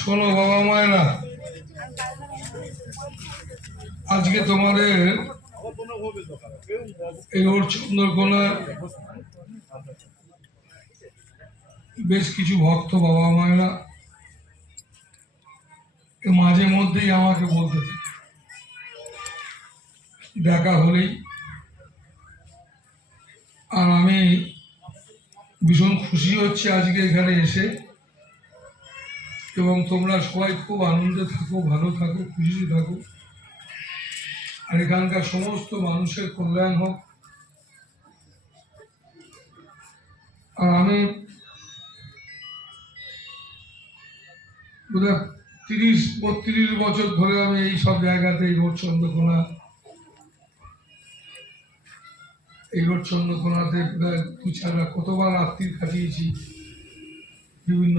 শোনো বাবা মায়েরা, আজকে তোমাদের এই ওর চন্দ্রকোনা বেশ কিছু ভক্ত বাবা মায়েরা মাঝে মধ্যেই আমাকে বলতে থাকে, দেখা হলেই। আর আমি ভীষণ খুশি হচ্ছে আজকে এখানে এসে, এবং তোমরা সবাই খুব আনন্দে থাকো, ভালো থাকো, খুশি থাকো, আর এখানকার সমস্ত মানুষের কল্যাণ হোক। আর আমি বোধহয় 30-32 বছর ধরে আমি এই সব জায়গাতে এই রোড চন্দ্রকোনাতে প্রায় 2-4 কতবার রাত্রি কাটিয়েছি বিভিন্ন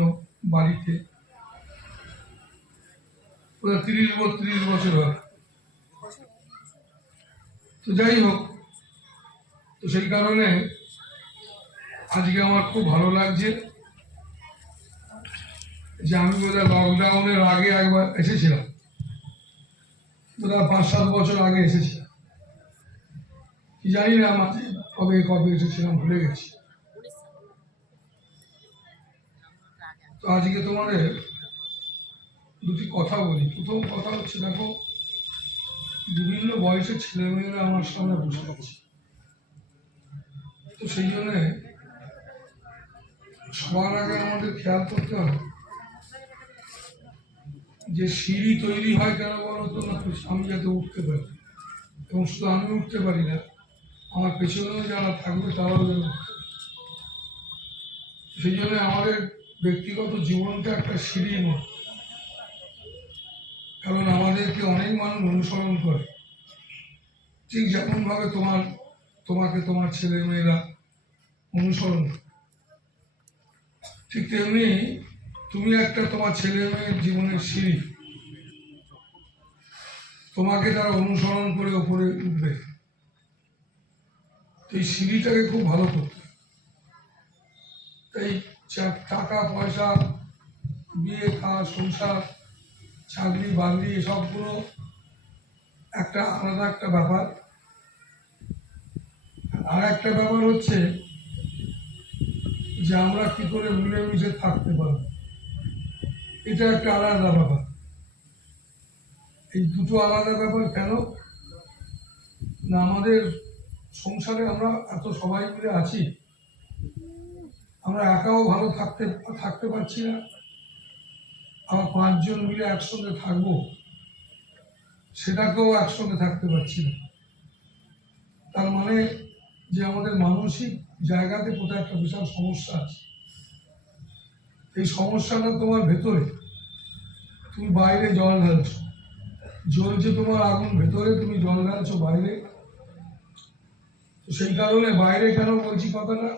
বাড়িতে, প্রায় 30-32 বছর হয়। তো যাই হোক, তো সেই কারণে আজকে আমার খুব ভালো লাগছে যে আমি বোধহয় লকডাউনের আগে একবার এসেছিলাম, বোধহয় 5-7 বছর আগে এসেছিলাম, কি জানি না মাঝে কবে কবে এসেছিলাম, ভুলে গেছি। তো আজকে তোমাদের দুটি কথা বলি। প্রথম কথা হচ্ছে, দেখো, বিভিন্ন বয়সের ছেলেমেয়েরা আমার সামনে বসে আছে, তো সেই জন্য সবার আগে আমাদের খেয়াল করতে হবে যে সিঁড়ি তৈরি হয় কেন বলতো না, আমি যাতে উঠতে পারি, এবং শুধু আমি উঠতে পারি না, আমার পেছনেও যারা থাকবে তারাও যেন। সেই জন্য আমাদের ব্যক্তিগত জীবনটা একটা সিঁড়ির মতো, কারণ আমাদেরকে অনেক মানুষ অনুসরণ করে। ঠিক যেমন ভাবে তোমাকে তোমার ছেলে মেয়েরা অনুসরণ করে, ঠিক তেমনি তুমি একটা তোমার ছেলে মেয়ের জীবনের সিঁড়ি, তোমাকে তারা অনুসরণ করে ওপরে উঠবে। এই সিঁড়িটাকে খুব ভালো করতে, তাই টাকা পয়সা, বিয়ে খাওয়া, সংসার, চাকরি বাকরি, এসবগুলো একটা আলাদা একটা ব্যাপার। আর একটা ব্যাপার হচ্ছে যে আমরা কি করে মিলেমিশে থাকতে পারবো, এটা একটা আলাদা ব্যাপার। এই দুটো আলাদা ব্যাপার কেন না, আমাদের সংসারে আমরা এত সবাই মিলে আছি, আমরা একাও ভালো থাকতে পারছি না, আবার 5 জন মিলে একসঙ্গে থাকবো, সেটাকেও একসঙ্গে থাকতে পারছি না। তার মানে যে আমাদের মানসিক জায়গাতে কোথাও একটা বিশাল সমস্যা আছে। এই সমস্যাটা তোমার ভেতরে, তুমি বাইরে জল ঢালছো, জ্বলছে তোমার আগুন, ভেতরে তুমি জল ঢালছো বাইরে। তো সেই কারণে বাইরে কেন বলছি কথাটা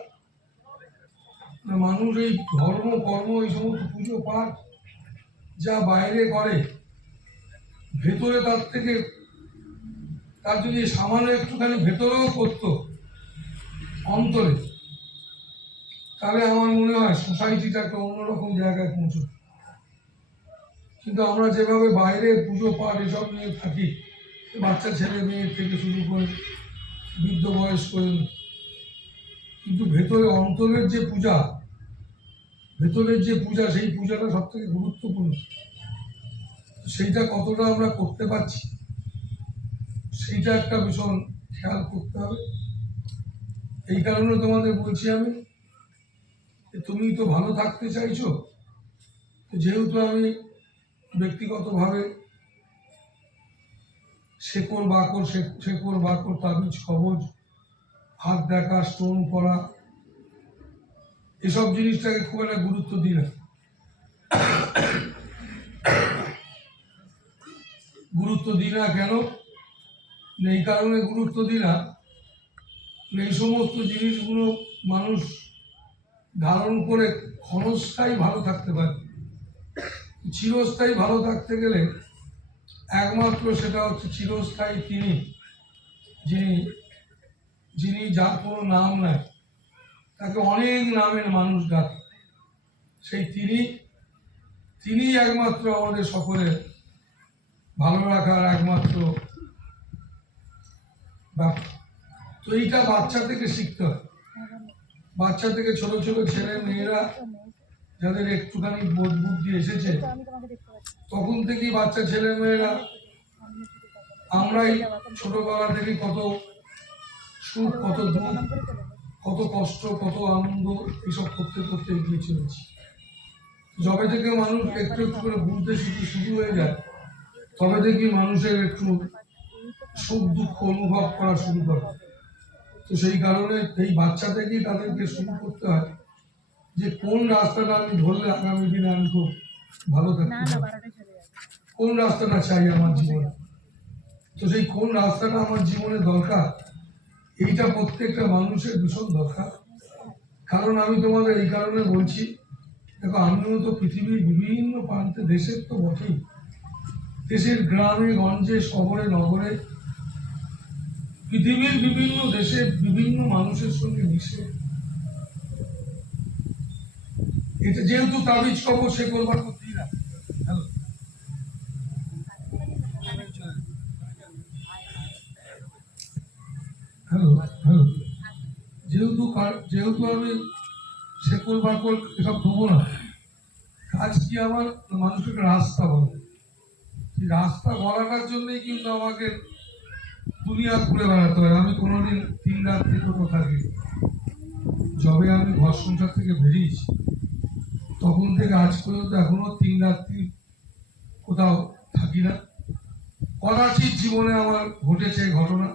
না, মানুষ এই ধর্ম কর্ম, এই সমস্ত পুজো পাঠ যা বাইরে করে, ভেতরে তার যদি সামান্য একটুখানি ভেতরেও করতো অন্তরে, তাহলে আমার মনে হয় সোসাইটিটা একটা অন্যরকম জায়গায় পৌঁছবে। কিন্তু আমরা যেভাবে বাইরে পুজো পাঠ এসব নিয়ে থাকি, বাচ্চা ছেলে মেয়ে থেকে শুরু করে বৃদ্ধ বয়স পর্যন্ত, কিন্তু ভেতরে অন্তরের যে পূজা, সেই পূজাটা সব থেকে গুরুত্বপূর্ণ। সেইটা কতটা আমরা করতে পারছি, সেইটা একটা ভীষণ খেয়াল করতে হবে। এই কারণে তোমাদের বলছি আমি, তুমি তো ভালো থাকতে চাইছো, যেহেতু আমি ব্যক্তিগতভাবে শেকড় বাকড়, তাবিজ কবজ, হাত দেখা, স্টোন করা, এসব জিনিসটাকে খুব একটা গুরুত্ব দিই না। কেন? এই কারণে গুরুত্ব দিই না, এই সমস্ত জিনিসগুলো মানুষ ধারণ করে ক্ষণস্থায়ী ভালো থাকতে পারে। চিরস্থায়ী ভালো থাকতে গেলে একমাত্র সেটা হচ্ছে চিরস্থায়ী তিনি, যিনি যার কোনো নাম নাই, তাকে অনেক নামের মানুষ ডাকে, সেই তিনি একমাত্র আমাদের সকলের ভালো রাখার একমাত্র ব্যাপার। তো এইটা বাচ্চা থেকে শিখতে হয়। বাচ্চা থেকে ছোট ছোট ছেলে মেয়েরা যাদের একটুখানি বোধ বুদ্ধি এসেছে, তখন থেকেই বাচ্চা ছেলে মেয়েরা, আমরাই ছোটবেলা থেকে কত সুখ, কত দুঃখ, কত কষ্ট, কত আনন্দ এইসব করতে করতে এগিয়ে চলেছি। যবে থেকে মানুষ একটু একটু করে বুঝতে শুরু হয়ে যায়, তবে থেকে মানুষের একটু সুখ দুঃখ অনুভব করা শুরু করে। তো সেই কারণে এই বাচ্চা থেকেই তাদেরকে শুরু করতে হয় যে কোন রাস্তাটা আমি ধরলে আগামী দিনে আমি খুব ভালো থাকতে পারি, কোন রাস্তাটা চাই আমার জীবনে। তো সেই কোন রাস্তাটা আমার জীবনে দরকার, এইটা প্রত্যেকটা মানুষের ভীষণ দরকার। কারণ আমি তোমাদের এই কারণে বলছি, দেখো আমিও তো পৃথিবীর বিভিন্ন প্রান্তে, দেশের তো বটেই, দেশের গ্রামে গঞ্জে শহরে নগরে পৃথিবীর বিভিন্ন দেশে বিভিন্ন মানুষের সঙ্গে মিশে, এটা যেহেতু তাবিজ কবর সে করবার করতেই না। হ্যালো হ্যালো যেহেতু যেহেতু আমি শেকল বাকল এসব দেবো না, কাজ কি আমার মানুষকে রাস্তা বলে, রাস্তা বলাটার জন্যই কিন্তু আমাকে দুনিয়া ঘুরে বেড়াতে হয়। আমি কোনোদিন 3 রাত্রি কোথাও থাকি, যবে আমি ঘর সংসার থেকে বেরিয়েছি তখন থেকে আজ পর্যন্ত এখনো 3 রাত্রি কোথাও থাকি না। কদাচিৎ জীবনে আমার ঘটেছে ঘটনা,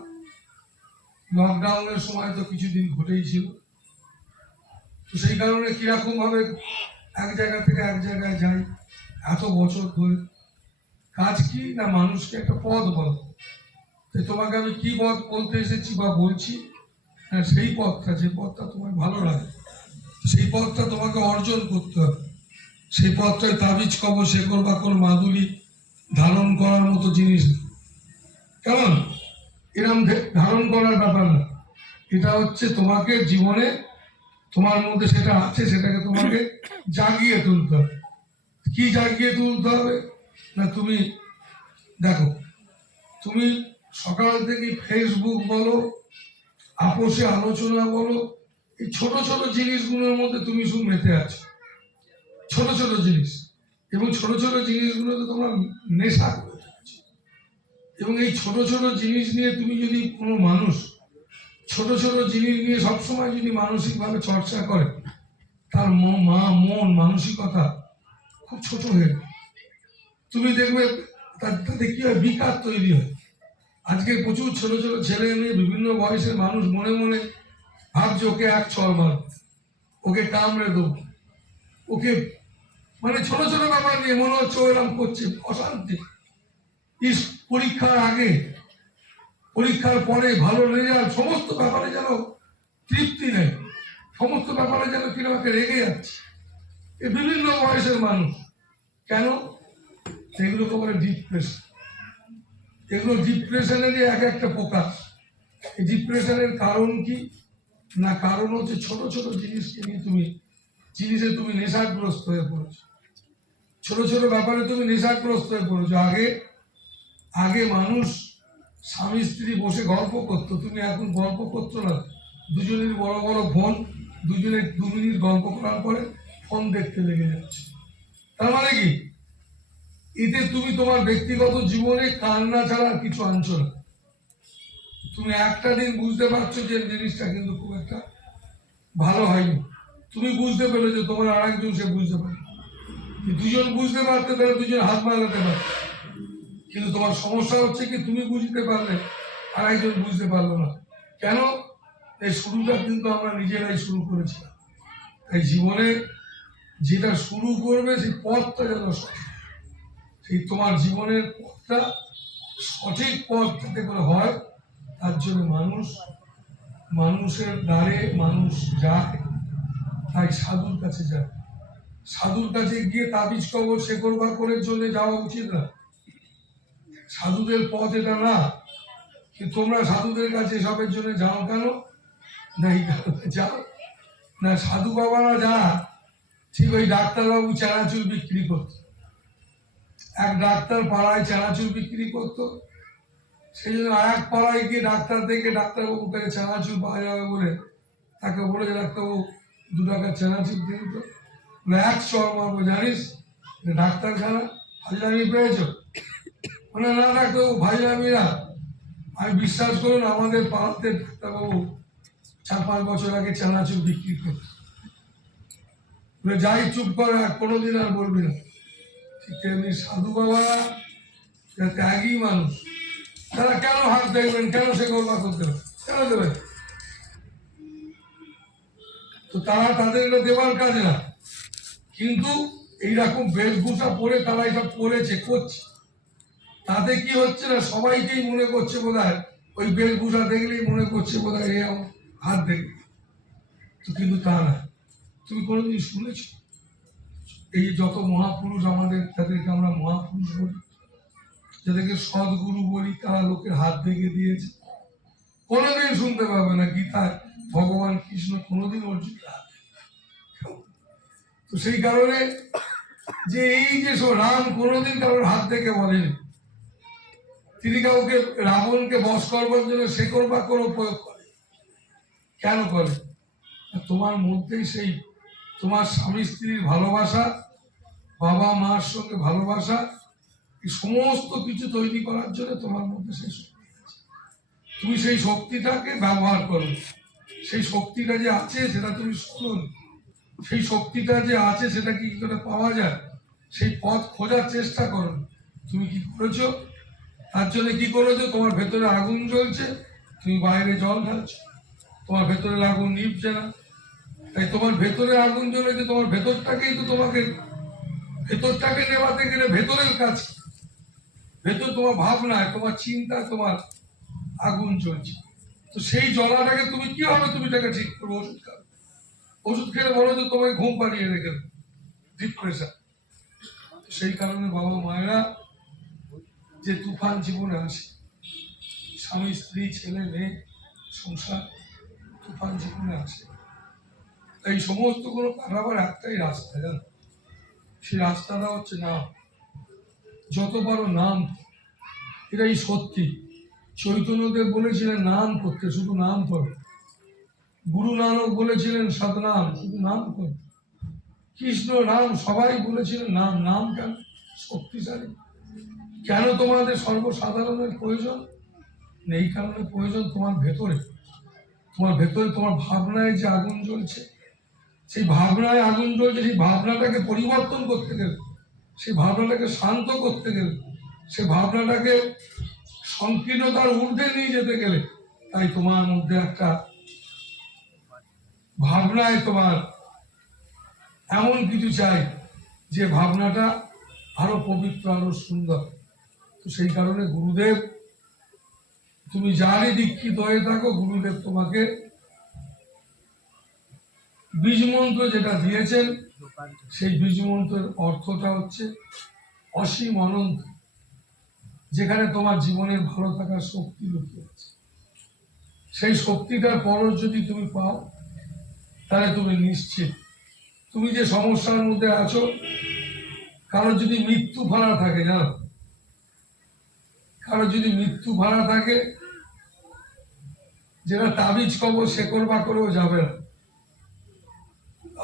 লকডাউনের সময় তো কিছুদিন ঘটেই ছিল। তো সেই কারণে কিরকম ভাবে এক জায়গা থেকে এক জায়গায় যাই এত বছর ধরে। কাজ কি না, মানুষকে একটা পথ বল, তোমাকে আমি কি পথ বলতে এসেছি বা বলছি, সেই পথটা, যে পথটা তোমার ভালো লাগে, সেই পথটা তোমাকে অর্জন করতে হবে। সেই পথটায় তাবিজ কবর শেকল বাকল মাদুলি ধারণ করার মতো জিনিস না। কেমন এরম ধারণ করার ব্যাপার না, এটা হচ্ছে তোমাকে জীবনে তোমার মধ্যে সেটা আছে, সেটাকে তোমাকে জাগিয়ে তুলতে হবে। কি জাগিয়ে তুলতে হবে না, তুমি দেখো, তুমি সকাল থেকে ফেসবুক বলো, আপোষে আলোচনা বলো, এই ছোট ছোট জিনিসগুলোর মধ্যে তুমি শুধু মেতে আছো, ছোট ছোট জিনিস, এবং ছোট ছোট জিনিসগুলোতে তোমরা নেশা করে থাকছো। এবং এই ছোট ছোট জিনিস নিয়ে তুমি যদি কোনো মানুষ ছোট ছোট জিনিস নিয়ে সবসময় যদি মানসিকভাবে চর্চা করে, তার মন মানসিকতা খুব ছোট হয়ে যায়। তুমি দেখবে তাতে কি হয়, বিকার তৈরি হয়। আজকে প্রচুর ছোট ছোট ছেলে মেয়ে, বিভিন্ন বয়সের মানুষ মনে মনে ভাবছে ওকে এক চর মার, ওকে কামড়ে দেবো, ওকে, মানে ছোট ছোট ব্যাপার নিয়ে মনে হচ্ছে এরকম করছে, অশান্তি। পরীক্ষার আগে, পরীক্ষার পরে ভালো রেজাল্ট, সমস্ত ব্যাপারে যেন তৃপ্তি নেই, সমস্ত ব্যাপারে যেন কিরকম রেগে যাচ্ছে। এই বিভিন্ন বয়সের মানুষ, কেন? এগুলোকে বলে ডিপ্রেশন। এগুলো ডিপ্রেশনেরই এক একটা প্রকাশ। এই ডিপ্রেশনের কারণ কি না, কারণ হচ্ছে ছোট ছোট জিনিসকে নিয়ে জিনিসে তুমি নেশাগ্রস্ত হয়ে পড়েছো, ছোট ছোট ব্যাপারে তুমি নেশাগ্রস্ত হয়ে পড়েছো। আগে মানুষ স্বামী স্ত্রী বসে গল্প করতো, তুমি এখন গল্প করছো না, দুজনের বড় বড় ফোন, দুজনে 2 মিনিট গল্প করার পরে ফোন দেখতে লেগে যাচ্ছে। তার মানে কি, এতে তুমি তোমার ব্যক্তিগত জীবনে কান্না ছাড়া আর কিছু আনছো না। তুমি একটা দিন বুঝতে পারছো যে জিনিসটা কিন্তু খুব একটা ভালো হয়নি, তুমি বুঝতে পেলে যে তোমার আরেকজন সে বুঝতে পারে, দুজন বুঝতে পারতে তাহলে দুজন হাত মারাতে পারত। কিন্তু তোমার সমস্যা হচ্ছে কি, তুমি বুঝতে পারলে আর একজন বুঝতে পারলো না। কেন? এই শুরুটা কিন্তু আমরা নিজেরাই শুরু করেছিলাম। তাই জীবনে যেটা শুরু করবে সেই পথটা যেন সঠিক, সেই তোমার জীবনের পথটা সঠিক পথ যাতে করে হয়, তার জন্য মানুষের দ্বারে মানুষ যায়, তাই সাধুর কাছে যায়। সাধুর কাছে গিয়ে তাবিজ কবর শেকল বাকলের জন্য যাওয়া উচিত না। সাধুদের পথ এটা না। তোমরা সাধুদের কাছে এসবের জন্য যাও কেন? না এই কারণে যাও না, সাধু বাবারা যা ঠিক ওই ডাক্তারবাবু চানাচুর বিক্রি করতো, এক ডাক্তার পাড়ায় চানাচুর বিক্রি করতো, সেই জন্য আর এক পাড়ায় গিয়ে ডাক্তার দেখে ডাক্তারবাবু তাকে চানাচুর পাওয়া যাবে বলে তাকে বলেছে, ডাক্তারবাবু 2 টাকার চানাচুর দিন তো। এক চর মারবো, জানিস ডাক্তারখানা ফাজলামি পেয়েছ? না ডাক্তারবাবু ফাজলামি না, আমি বিশ্বাস করুন আমাদের পাড়াতে ডাক্তারবাবু 4-5 বছর আগে চানাচুর বিক্রি করতো। যাই চুপ করে, আর কোনোদিন আর বলবি না। ঠিক তেমনি সাধু বাবারা ত্যাগী মানুষ, তারা কেন হাত দেখবেন, কেন সে গর্বা করতে হবে, কেন দেবেন? তো তারা তাদের এটা দেবার কাজ না, কিন্তু এইরকম বেশভূষা পরে তারা এটা পরেছে করছে, তাতে কি হচ্ছে না, সবাইকেই মনে করছে বোধহয়, ওই বেশভূষা দেখলেই মনে করছে বোধহয় এ হাত দেখবে। তো কিন্তু তা না। তুমি কোনোদিন শুনেছ এই যত মহাপুরুষ আমাদের, তাদেরকে আমরা মহাপুরুষ বলি, যাদেরকে সদ্গুরু বলি, তারা লোকের হাত ভেঙে দিয়েছে? কোনোদিন শুনতে পাবে না গীতায় ভগবান কৃষ্ণ কোনোদিন অর্জুন হাত। তো সেই কারণে যে এই যে রাম কোনোদিন কারোর হাত থেকে বলেনি, তিনি কাউকে রাবণকে বশ করবার জন্য শেকড় বাকড় প্রয়োগ করে। কেন করে? তোমার মধ্যেই সেই তোমার স্বামী স্ত্রীর ভালোবাসা, বাবা মার সঙ্গে ভালোবাসা, এই সমস্ত কিছু তৈরি করার জন্য তোমার মধ্যে সেই শক্তি আছে। তুমি সেই শক্তিটাকে ব্যবহার করো। সেই শক্তিটা যে আছে সেটা তুমি শুনুন, সেই শক্তিটা যে আছে সেটা কি করে পাওয়া যায়, সেই পথ খোঁজার চেষ্টা করো। তুমি কি করেছো? তার জন্য কি করেছো? তোমার ভেতরে আগুন জ্বলছে, তুমি বাইরে জল ঢালছো, তোমার ভেতরে আগুন নিভছে না। তাই তোমার ভেতরে আগুন জ্বলেছে, তোমার ভেতরটাকেই তো তোমাকে, ভেতরটাকে নেভাতে গেলে ভেতরের কাজ, ভেতর তোমার ভাবনায়, তোমার চিন্তায় তোমার আগুন জ্বলছে। তো সেই জ্বলাটাকে তুমি কিভাবে তুমি এটাকে ঠিক করবো? ওষুধ খাবে, ওষুধ খেলে বলো যে তোমায় ঘুম পাড়িয়ে রেখে ডিপ্রেশন। সেই কারণে বাবা মায়েরা যে তুফান জীবনে আসে, স্বামী স্ত্রী ছেলে মেয়ে সংসার, তুফান জীবনে আসে, এই সমস্ত গুলো কাটাবার একটাই রাস্তা, জানো? সেই রাস্তাটা হচ্ছে নাম। যত বড় নাম, এটাই সত্যি। চৈতন্যদেব বলেছিলেন নাম করতে, শুধু নাম করো। গুরু নানক বলেছিলেন সতনাম, শুধু নাম করো। কৃষ্ণ নাম সবাই বলেছিলেন নাম। নাম কেন শক্তিশালী? কেন তোমাদের সর্বসাধারণের প্রয়োজন? এই কারণে প্রয়োজন, তোমার ভেতরে, তোমার ভেতরে তোমার ভাবনায় যে আগুন জ্বলছে, সেই ভাবনায় আগুন জ্বলছে, সেই ভাবনাটাকে পরিবর্তন করতে গেলে, সেই ভাবনাটাকে শান্ত করতে গেলে, সেই ভাবনাটাকে সংকীর্ণতার ঊর্ধ্বে নিয়ে যেতে গেলে, তাই তোমার মধ্যে একটা ভাবনায় তোমার এমন কিছু চাই যে ভাবনাটা আরো পবিত্র, আরো সুন্দর। তো সেই কারণে গুরুদেব, তুমি যারই দীক্ষিত হয়ে থাকো, গুরুদেব তোমাকে বীজ মন্ত্র যেটা দিয়েছেন, সেই বীজ মন্ত্রের অর্থটা হচ্ছে অসীম অনন্ত, যেখানে তোমার জীবনের ভালো থাকার শক্তি লুকিয়ে আছে। সেই শক্তিটার পরশ যদি তুমি পাও, তাহলে তুমি নিশ্চিত। তুমি যে সমস্যার মধ্যে আছো, কারোর যদি মৃত্যু ভাড়া থাকে, জানো, কারোর যদি মৃত্যু ভাড়া থাকে, যেটা তাবিজ কবর শেকড় বাকড়েও যাবে না,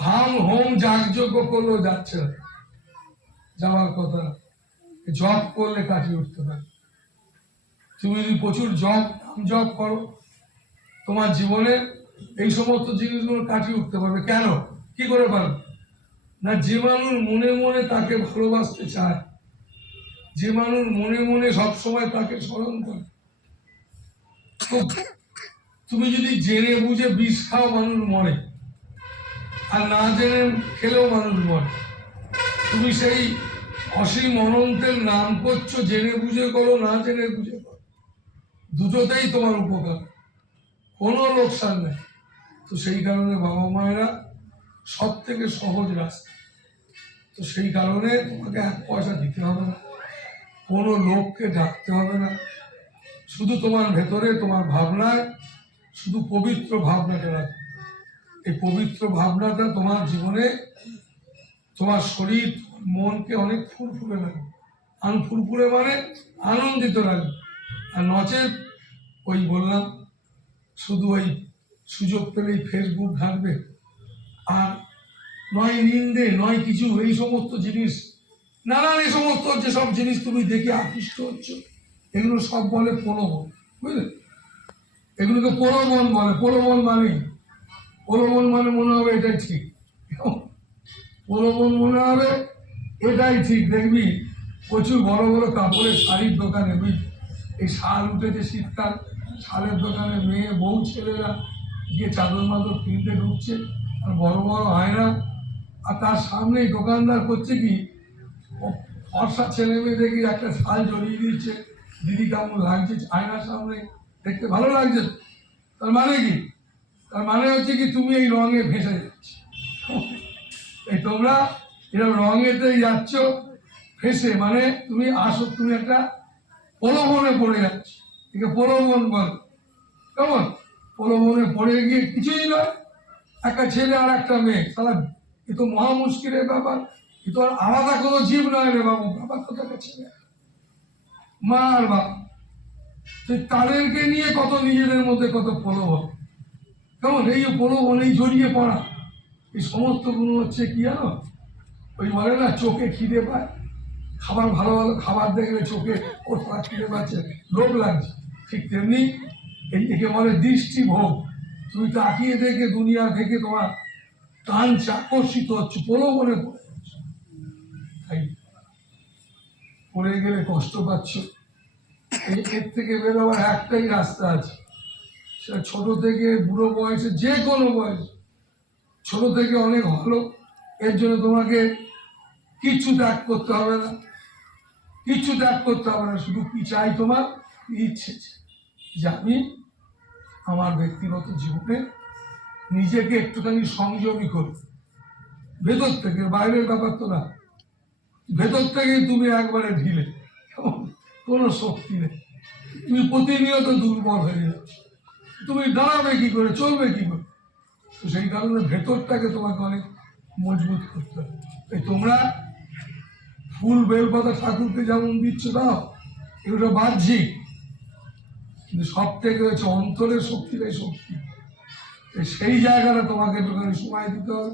হাম হোম যাগযজ্ঞ করলেও যাচ্ছে না, যাওয়ার কথা। জপ করলে কাটিয়ে উঠতে পারে। তুমি যদি প্রচুর নাম জপ করো, তোমার জীবনে এই সমস্ত জিনিসগুলো কাটিয়ে উঠতে পারবে। কেন? কি করে পারবে না? যে মানুষ মনে মনে তাকে ভালোবাসতে চায়, যে মানুষ মনে মনে সবসময় তাকে স্মরণ করে, তুমি যদি জেনে বুঝে বিষ খাও, মানুষ মরে, আর না জেনে খেলেও মানুষ মরে। তুমি সেই অসীম অনন্তের নাম করছো, জেনে বুঝে করো, না জেনে বুঝে করো, দুটোতেই তোমার উপকার, কোনো লোকসান নেই। তো সেই কারণে বাবা মায়েরা সব থেকে সহজ রাস্তা। তো সেই কারণে তোমাকে 1 পয়সা দিতে হবে না, কোনো লোককে ডাকতে হবে না, শুধু তোমার ভেতরে, তোমার ভাবনায় শুধু পবিত্র ভাবনাটা রাখো। এই পবিত্র ভাবনাটা তোমার জীবনে, তোমার শরীর, মনকে অনেক ফুরফুরে রাখবে, ফুরফুরে মানে আনন্দিত লাগে। আর নচেত ওই বললাম শুধু ওই সুযোগ পেলেই ফেসবুক ঘাঁটবে, আর নয় নিন্দে নয় কিছু, এই সমস্ত জিনিস, নানান এই সমস্ত যেসব জিনিস তুমি দেখে আকৃষ্ট হচ্ছ, এগুলো সব বলে প্রলোভন, বুঝলে? এগুলোকে প্রলোভন বলে। প্রলোভন মানে মনে হবে এটাই ঠিক, প্রলোভন মনে হবে এটাই ঠিক। দেখবি প্রচুর বড় বড় কাপড়ের শাড়ির দোকানে, এই শাল উঠেছে শীতকাল, শালের দোকানে মেয়ে বউ ছেলেরা গিয়ে চাদর মাদর কিনতে ঢুকছে, আর বড় বড় আয়না, আর তার সামনেই দোকানদার করছে কি, ফর্সা ছেলে মেয়ে দেখি একটা শাল জড়িয়ে দিচ্ছে, দিদি কেমন লাগছে আয়নার সামনে, দেখতে ভালো লাগছে। তার মানে কি? তার মানে হচ্ছে কি তুমি এই রঙে ভেসে যাচ্ছ, এই তোমরা এরকম রঙেতে যাচ্ছ ফেসে, মানে তুমি আসো, তুমি একটা প্রলোভনে পড়ে যাচ্ছ, একে প্রলোভন বল। কেমন? প্রলোভনে পড়ে গিয়ে কিছুই নয়, একটা ছেলে আর একটা মেয়ে, তাহলে এ তো মহা মুশকিলের ব্যাপার, এ তো আর আলাদা কোনো জীব নয় রে বাবু, ব্যাপার তো একটা ছেলে মা আর বাবা, তাদেরকে নিয়ে কত নিজেদের মধ্যে কত প্রলোভন। কেমন? এই প্রলোভন, এই জড়িয়ে পড়া, এই সমস্ত গুণ হচ্ছে কি জানো, ওই বলে না চোখে খিদে পায়, খাবার ভালো ভালো খাবার দেখলে চোখে ওর খিদে পাচ্ছে, লোভ লাগছে, ঠিক তেমনি এই একে বলে দৃষ্টি ভোগ। তুমি তাকিয়ে দেখে দুনিয়া থেকে তোমার কান আকর্ষিত হচ্ছে, প্রলোভনে পড়ে যাচ্ছে, তাই পড়ে গেলে কষ্ট পাচ্ছ। এর থেকে বেরোবার একটাই রাস্তা আছে, সেটা ছোট থেকে বুড়ো বয়সে, যে কোনো বয়স, ছোট থেকে অনেক ভালো। এর জন্য তোমাকে কিচ্ছু ত্যাগ করতে হবে না, কিচ্ছু ত্যাগ করতে হবে না, শুধু কি চাই তোমার ইচ্ছে যে আমি আমার ব্যক্তিগত জীবনে নিজেকে একটুখানি সংযমী করি, ভেতর থেকে, বাইরের ব্যাপার তো না, ভেতর থেকে তুমি একবারে ঢিলে, কোনো শক্তি নেই, তুমি প্রতিনিয়ত দুর্বল হয়ে যাচ্ছ, তুমি দাঁড়াবে কি করে, চলবে কি করে? তো সেই কারণে ভেতরটাকে তোমাকে অনেক মজবুত করতে হবে। তাই তোমরা ফুল বেলপাতা ঠাকুরকে যেমন দিচ্ছ দাও, এগুলো বাহ্যিক, কিন্তু সব থেকে হচ্ছে অন্তরের শক্তিটাই শক্তি, সেই জায়গাটা তোমাকে একটুখানি সময় দিতে হবে।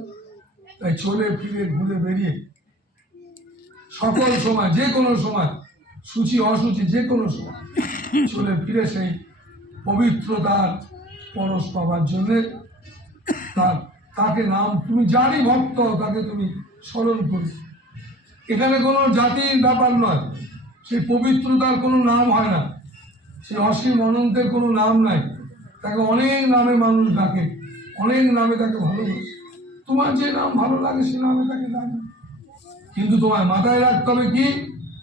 তাই চলে ফিরে ঘুরে বেরিয়ে সকল সময়, যে কোনো সময়, সূচি অসুচি যে কোনো সময় চলে ফিরে সেই পবিত্রতার পরশ পাবার জন্যে তাকে নাম, তুমি যারই ভক্ত তাকে তুমি স্মরণ করি। এখানে কোনো জাতির ব্যাপার নয়, সেই পবিত্রতার কোনো নাম হয় না, সেই অসীম অনন্তের কোনো নাম নাই, তাকে অনেক নামে মানুষ ডাকে, অনেক নামে তাকে ভালোবাসে। তোমার যে নাম ভালো লাগে সে নামে তাকে ডাকে, কিন্তু তোমার মাথায় রাখতে হবে কি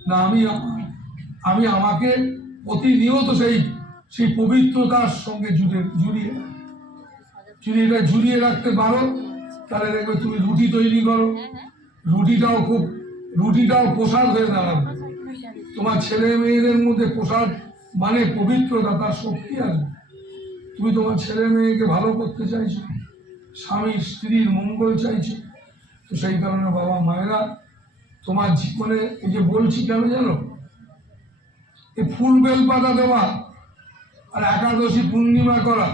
না, আমি আমাকে প্রতিনিয়ত সেই পবিত্রতার সঙ্গে জুড়িয়ে রাখতে পারো, তাহলে দেখবে তুমি রুটি তৈরি করো, রুটিটাও প্রসাদ হয়ে দাঁড়াবে। তোমার ছেলে মেয়েদের মধ্যে প্রসাদ মানে পবিত্রতা, তার শক্তি আসবে। তুমি তোমার ছেলে মেয়েকে ভালো করতে চাইছো, স্বামী স্ত্রীর মঙ্গল চাইছো, তো সেই কারণে বাবা মায়েরা তোমার জীবনে, এই যে বলছি কেন জানো, এই ফুল বেলপাতা দেওয়া আর একাদশী পূর্ণিমা করা,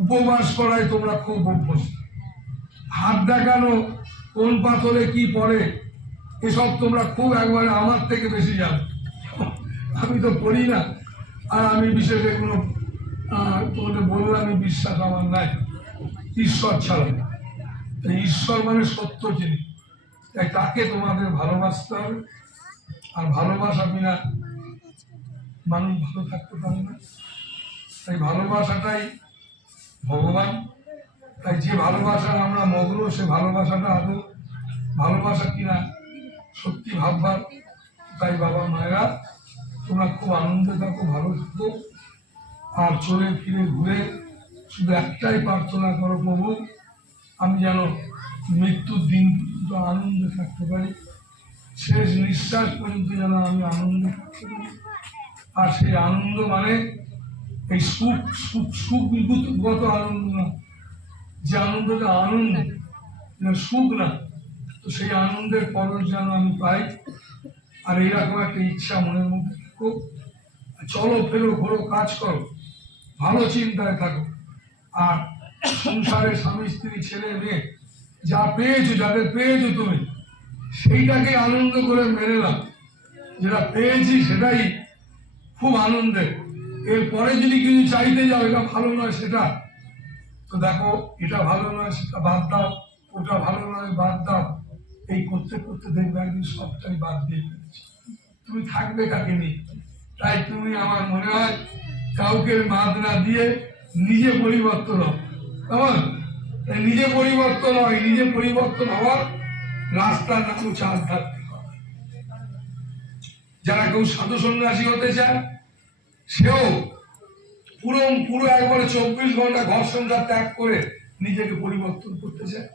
উপবাস করায় তোমরা খুব অভ্যস্ত। হাত দেখানো, কোন পাথরে কি পড়ে, এসব তোমরা খুব একবারে আমার থেকে বেশি জানো, আমি তো পড়ি না, আর আমি বিশেষ কোনো তোমাদের বললাম বিশ্বাস আমার নাই ঈশ্বর ছাড়া। ঈশ্বর মানে সত্য জিনিস, তাই তাকে তোমাদের ভালোবাসতে হবে, আর ভালোবাসা বিনা মানুষ ভালো থাকতে পারে না। তাই ভালোবাসাটাই ভগবান, তাই যে ভালোবাসার আমরা মগ্ন, সে ভালোবাসাটা আদৌ ভালোবাসা কিনা সত্যি ভাববার। তাই বাবা মায়েরা তোমরা খুব আনন্দে থাকো, ভালো থাকো, আর চলে ফিরে ঘুরে শুধু একটাই প্রার্থনা করো, প্রভু আমি যেন মৃত্যুর দিন পর্যন্ত আনন্দে থাকতে পারি, শেষ নিঃশ্বাস পর্যন্ত যেন আমি আনন্দে থাকতে পারি। আর সেই আনন্দ মানে এই সুখগত আনন্দ না, যে আনন্দটা সুখ না, তো সেই আনন্দের পরশ যেন আমি পাই, আর এইরকম একটা ইচ্ছা মনের মধ্যে থাকো, চলো ফেরো ঘোরো, কাজ করো, ভালো চিন্তায় থাকো। আর সংসারে স্বামী স্ত্রী ছেলে মেয়ে যা পেয়েছো, যাদের পেয়েছো তুমি সেইটাকে আনন্দ করে মেনে নাও। যেটা পেয়েছি সেটাই খুব আনন্দের। এরপরে যদি কিছু চাইতে যাও এটা ভালো নয় সেটা, তো দেখো এটা ভালো নয় সেটা বাদ দাও, ওটা ভালো নয় বাদ দাও, এই করতে করতে দেখবে একদিন সবটাই বাদ দিয়ে ফেলেছি। তুমি থাকবে কাকে নিয়ে? তাই তুমি আমার মনে হয় কাউকে বাদ না দিয়ে নিজে পরিবর্তন হও, কেমন? তাই নিজে পরিবর্তন হয়, নিজে পরিবর্তন হওয়ার রাস্তা না চার ধার। যারা কেউ সাধু সন্ন্যাসী হতে চায় সেও পুরো একবারে 24 ঘন্টা ঘর সংসার ত্যাগ করে নিজেকে পরিবর্তন করতে চায়।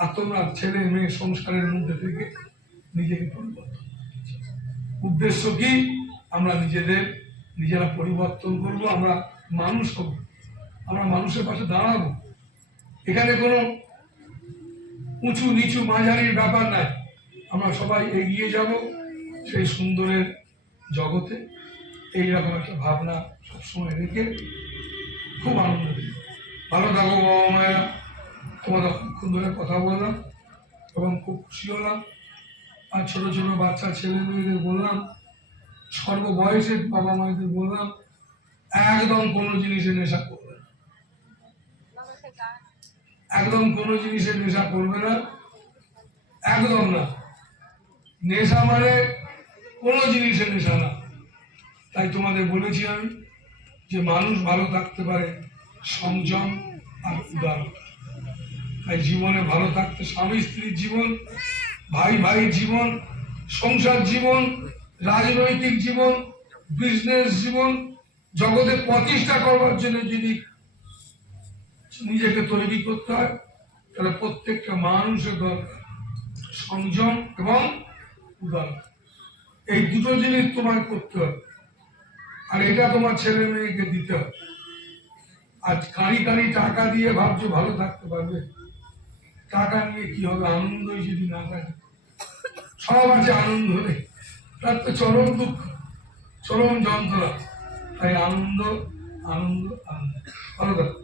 আর তোমরা ছেলে মেয়ে সংসারের মধ্যে থেকে নিজেকে পরিবর্তন করতে চাও। উদ্দেশ্য কি? আমরা নিজেরা পরিবর্তন করব, আমরা মানুষ হব, আমরা মানুষের পাশে দাঁড়াবো। এখানে কোনো উঁচু নিচু মাঝারির ব্যাপার নাই, আমরা সবাই এগিয়ে যাব সেই সুন্দরের জগতে। এইরকম একটা ভাবনা সবসময় রেখে খুব আনন্দ দিই। ভালো থাকো বাবা মায়েরা, তোমাদের অনেকক্ষণ ধরে কথা বললাম এবং খুব খুশি হলাম। আর ছোট ছোট বাচ্চা ছেলে মেয়েদের বললাম, সর্ববয়সের বাবা মায়েদের বললাম, একদম কোনো জিনিসের নেশা করবে না, একদম কোনো জিনিসের নেশা করবে না, একদম না। নেশা মানে কোনো জিনিসের নেশা না। তাই তোমাদের বলেছি আমি যে মানুষ ভালো থাকতে পারে সংযম আর উদারতা। তাই জীবনে ভালো থাকতে স্বামী স্ত্রীর জীবন, ভাই ভাইয়ের জীবন, সংসার জীবন, রাজনৈতিক জীবন, বিজনেস জীবন, জগতে প্রতিষ্ঠা করবার জন্য যদি নিজেকে তৈরি করতে হয় তাহলে প্রত্যেকটা মানুষের দরকার সংযম এবং উদারতা। এই দুটো জিনিস তোমায় করতে হবে, আর এটা তোমার ছেলে মেয়েকে দিতে হবে। আজ কারি টাকা দিয়ে ভাবছো ভালো থাকতে পারবে, টাকা নিয়ে কি হবে? আনন্দই যদি না থাকে, সব আছে আনন্দ নেই, তার তো চরম দুঃখ, চরম যন্ত্রণা। তাই আনন্দ আনন্দ আনন্দ, ভালো থাকো।